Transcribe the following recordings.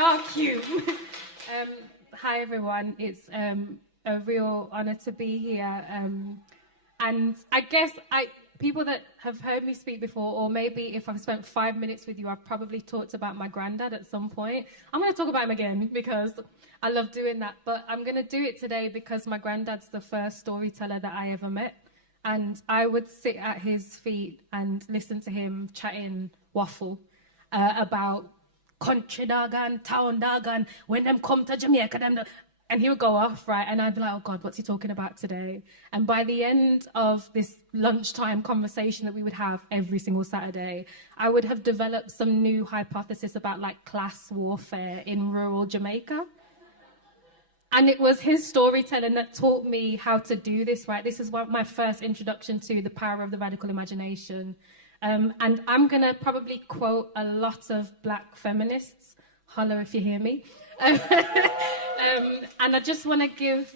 You're cute. Hi, everyone. It's a real honor to be here. And I guess people that have heard me speak before, or maybe if I've spent 5 minutes with you, I've probably talked about my granddad at some point. I'm going to talk about him again because I love doing that. But I'm going to do it today because my granddad's the first storyteller that I ever met. And I would sit at his feet and listen to him chatting waffle about country dog and town dog and when them come to Jamaica, and he would go off, right? And I'd be like, oh God, what's he talking about today? And by the end of this lunchtime conversation that we would have every single Saturday, I would have developed some new hypothesis about like class warfare in rural Jamaica. And it was his storytelling that taught me how to do this, right? This is my first introduction to the power of the radical imagination. And I'm going to probably quote a lot of Black feminists. Holler if you hear me. And I just want to give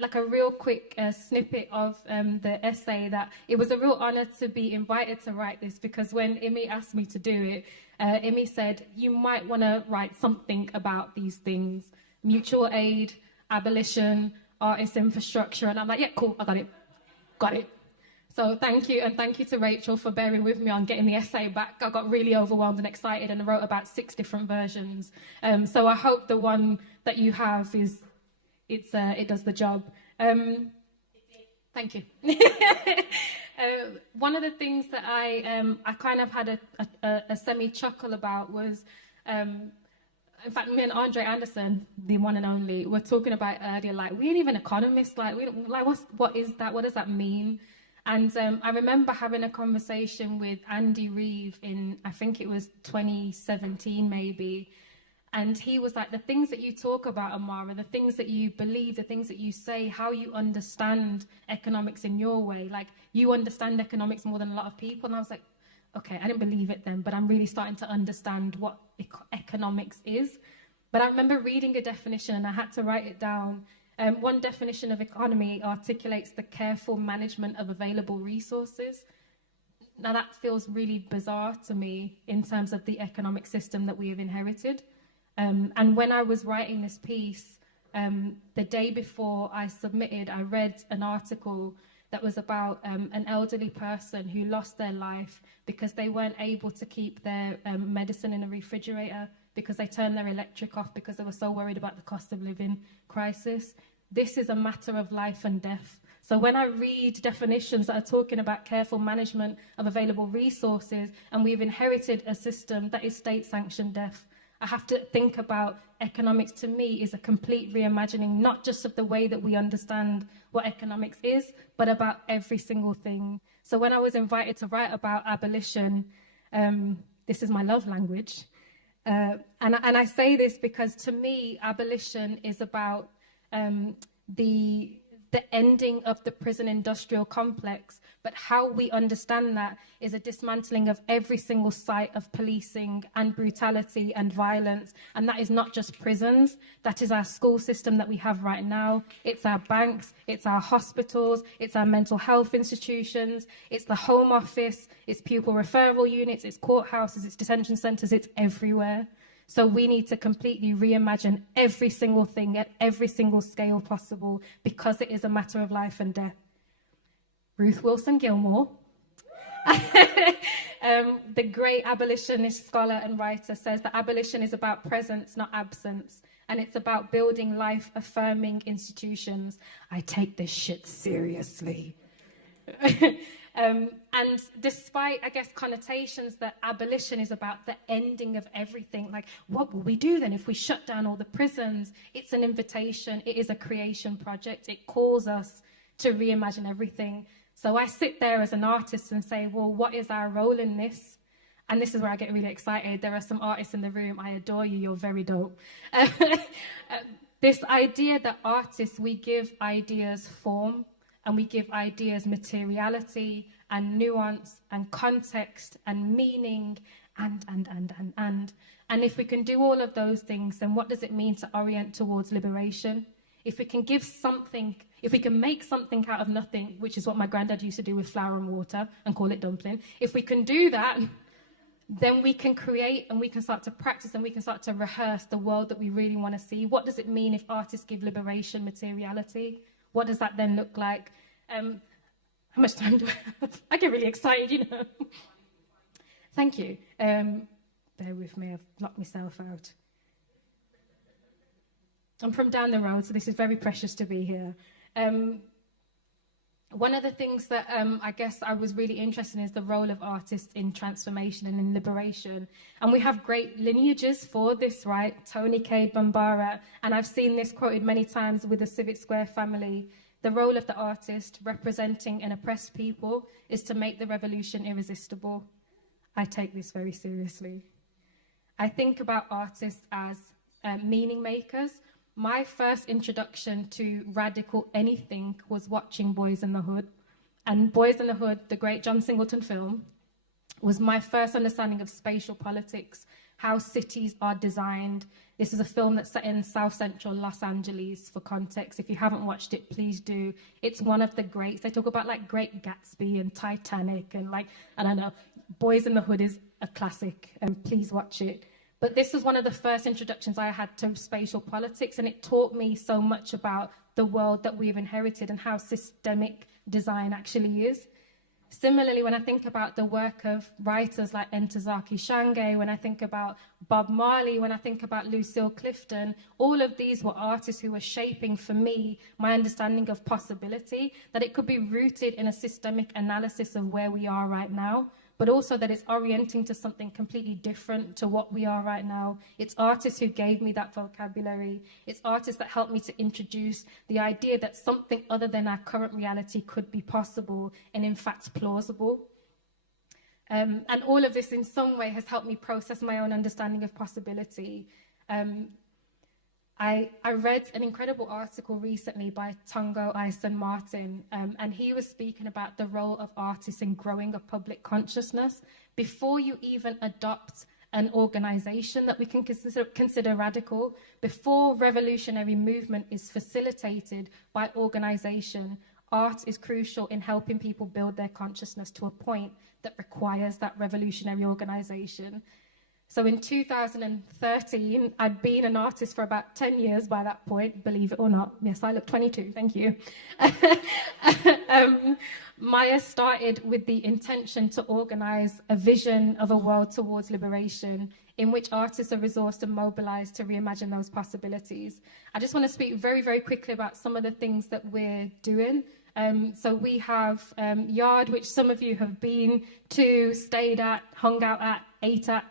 like a real quick snippet of the essay that it was a real honor to be invited to write this, because when Imi asked me to do it, Imi said, you might want to write something about these things: mutual aid, abolition, artist infrastructure. And I'm like, yeah, cool, I got it. So thank you, and thank you to Rachel for bearing with me on getting the essay back. I got really overwhelmed and excited, and I wrote about 6 different versions. So I hope the one that you have it does the job. Thank you. One of the things that I kind of had a semi-chuckle about was, in fact, me and Andre Anderson, the one and only, were talking about earlier, like, we ain't even economists, like, what is that? What does that mean? And I remember having a conversation with Andy Reeve in, I think it was 2017 maybe, and he was like, the things that you talk about, Amahra, the things that you believe, the things that you say, how you understand economics in your way, like, you understand economics more than a lot of people. And I was like, okay, I didn't believe it then, but I'm really starting to understand what economics is. But I remember reading a definition and I had to write it down. One definition of economy articulates the careful management of available resources. Now that feels really bizarre to me in terms of the economic system that we have inherited. And when I was writing this piece, the day before I submitted, I read an article that was about an elderly person who lost their life because they weren't able to keep their medicine in a refrigerator, because they turned their electric off because they were so worried about the cost of living crisis. This is a matter of life and death. So when I read definitions that are talking about careful management of available resources, and we've inherited a system that is state-sanctioned death, I have to think about economics. To me, is a complete reimagining, not just of the way that we understand what economics is, but about every single thing. So when I was invited to write about abolition, this is my love language. And I say this because to me, abolition is about the ending of the prison industrial complex, but how we understand that is a dismantling of every single site of policing and brutality and violence. And that is not just prisons, that is our school system that we have right now. It's our banks, it's our hospitals, it's our mental health institutions, it's the Home Office, it's pupil referral units, it's courthouses, it's detention centres, it's everywhere. So we need to completely reimagine every single thing at every single scale possible, because it is a matter of life and death. Ruth Wilson Gilmore, the great abolitionist scholar and writer, says that abolition is about presence, not absence. And it's about building life-affirming institutions. I take this shit seriously. And despite, I guess, connotations that abolition is about the ending of everything, like, what will we do then if we shut down all the prisons? It's an invitation. It is a creation project. It calls us to reimagine everything. So I sit there as an artist and say, well, what is our role in this? And this is where I get really excited. There are some artists in the room. I adore you. You're very dope. This idea that artists, we give ideas form, and we give ideas materiality and nuance and context and meaning and if we can do all of those things, then what does it mean to orient towards liberation? If we can give something, if we can make something out of nothing, which is what my granddad used to do with flour and water and call it dumpling, if we can do that, then we can create and we can start to practice and we can start to rehearse the world that we really want to see. What does it mean if artists give liberation materiality? What does that then look like? How much time do I have? I get really excited, you know. Thank you. Bear with me, I've locked myself out. I'm from down the road, so this is very precious to be here. One of the things that I guess I was really interested in is the role of artists in transformation and in liberation. And we have great lineages for this, right? Tony Cade Bambara, and I've seen this quoted many times with the CIVIC SQUARE family. The role of the artist representing an oppressed people is to make the revolution irresistible. I take this very seriously. I think about artists as meaning makers. My first introduction to radical anything was watching Boys in the Hood. And Boys in the Hood, the great John Singleton film, was my first understanding of spatial politics, how cities are designed. This is a film that's set in South Central Los Angeles, for context. If you haven't watched it, please do. It's one of the greats. They talk about like Great Gatsby and Titanic and like, I don't know, Boys in the Hood is a classic, and please watch it. But this was one of the first introductions I had to spatial politics, and it taught me so much about the world that we've inherited and how systemic design actually is. Similarly, when I think about the work of writers like Ntozake Shange, when I think about Bob Marley, when I think about Lucille Clifton, all of these were artists who were shaping, for me, my understanding of possibility, that it could be rooted in a systemic analysis of where we are right now, but also that it's orienting to something completely different to what we are right now. It's artists who gave me that vocabulary. It's artists that helped me to introduce the idea that something other than our current reality could be possible and in fact plausible. And all of this in some way has helped me process my own understanding of possibility. I read an incredible article recently by Tongo Ison Martin, and he was speaking about the role of artists in growing a public consciousness. Before you even adopt an organization that we can consider radical, before revolutionary movement is facilitated by organization, art is crucial in helping people build their consciousness to a point that requires that revolutionary organization. So in 2013, I'd been an artist for about 10 years by that point, believe it or not. Yes, I look 22, thank you. MAIA started with the intention to organize a vision of a world towards liberation in which artists are resourced and mobilized to reimagine those possibilities. I just want to speak very, very quickly about some of the things that we're doing. So we have Yard, which some of you have been to, stayed at, hung out at, ate at,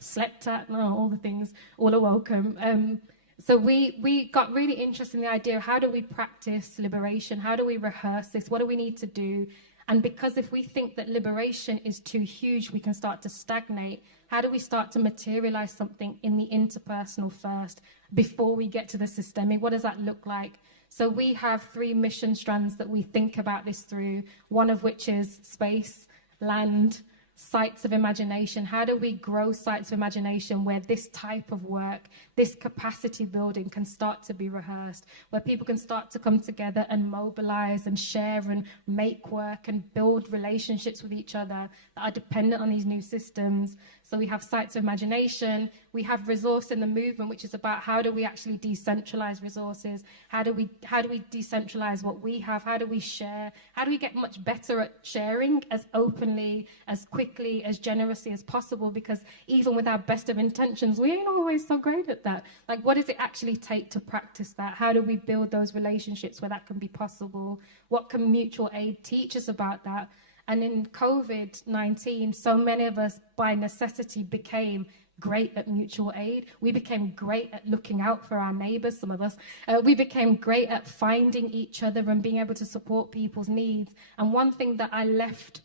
slept at, all the things, all are welcome. So we got really interested in the idea of how do we practice liberation? How do we rehearse this? What do we need to do? And because if we think that liberation is too huge, we can start to stagnate. How do we start to materialize something in the interpersonal first before we get to the systemic? What does that look like? So we have 3 mission strands that we think about this through, one of which is space, land, sites of imagination. How do we grow sites of imagination where this type of work, this capacity building can start to be rehearsed, where people can start to come together and mobilize and share and make work and build relationships with each other that are dependent on these new systems. So we have sites of imagination, we have resource in the movement, which is about how do we actually decentralize resources, how do we decentralize what we have, how do we share, how do we get much better at sharing as openly, as quickly, as generously as possible, because even with our best of intentions, we ain't always so great at that. Like, what does it actually take to practice that? How do we build those relationships where that can be possible? What can mutual aid teach us about that? And in COVID-19, so many of us, by necessity, became great at mutual aid. We became great at looking out for our neighbours, some of us. We became great at finding each other and being able to support people's needs. And one thing that I left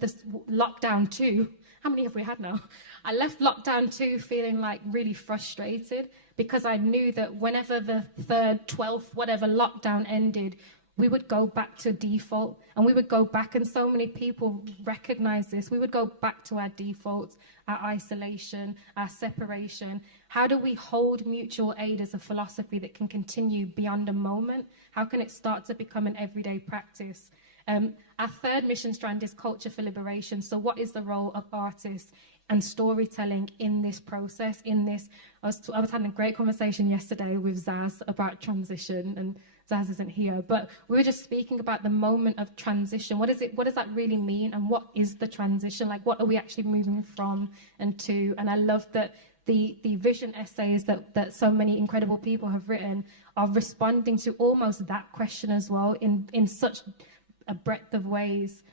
this lockdown 2, how many have we had now? I left lockdown 2 feeling like really frustrated, because I knew that whenever the 3rd, 12th, whatever lockdown ended, we would go back to default, and we would go back, and so many people recognize this, we would go back to our defaults, our isolation, our separation. How do we hold mutual aid as a philosophy that can continue beyond a moment? How can it start to become an everyday practice? Our 3rd mission strand is culture for liberation. So what is the role of artists and storytelling in this process, I was having a great conversation yesterday with Zaz about transition, and Zaz isn't here, but we were just speaking about the moment of transition. What does that really mean, and what is the transition? Like, what are we actually moving from and to? And I love that the vision essays that so many incredible people have written are responding to almost that question as well in such a breadth of ways.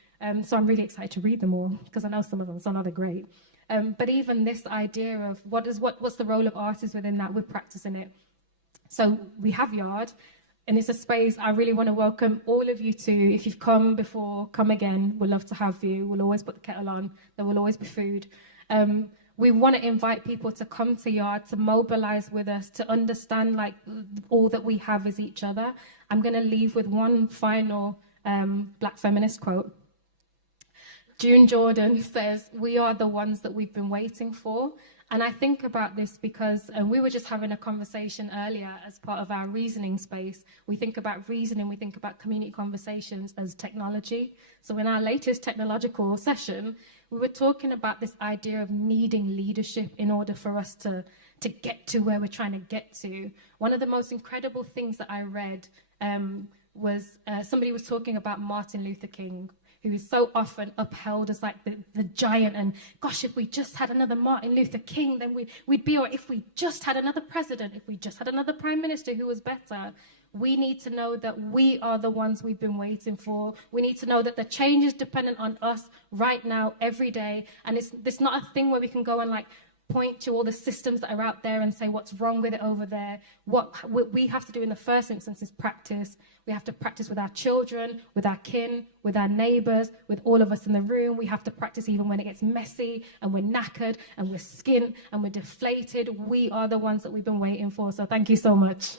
So I'm really excited to read them all, because I know some of them, so I know they're great. But even this idea of what's the role of artists within that, we're practicing it. So we have Yard, and it's a space I really want to welcome all of you to. If you've come before, come again. We'd love to have you. We'll always put the kettle on. There will always be food. We want to invite people to come to Yard, to mobilize with us, to understand like all that we have is each other. I'm going to leave with one final Black feminist quote. June Jordan says, "We are the ones that we've been waiting for." And I think about this because we were just having a conversation earlier as part of our reasoning space. We think about reasoning, we think about community conversations as technology. So in our latest technological session, we were talking about this idea of needing leadership in order for us to get to where we're trying to get to. One of the most incredible things that I read was somebody was talking about Martin Luther King, who is so often upheld as like the giant, and gosh, if we just had another Martin Luther King, then we'd be, or if we just had another president, if we just had another prime minister who was better. We need to know that we are the ones we've been waiting for. We need to know that the change is dependent on us right now, every day. And it's not a thing where we can go and like point to all the systems that are out there and say what's wrong with it over there. What we have to do in the first instance is practice. We have to practice with our children, with our kin, with our neighbours, with all of us in the room. We have to practice even when it gets messy and we're knackered and we're skint and we're deflated. We are the ones that we've been waiting for. So thank you so much.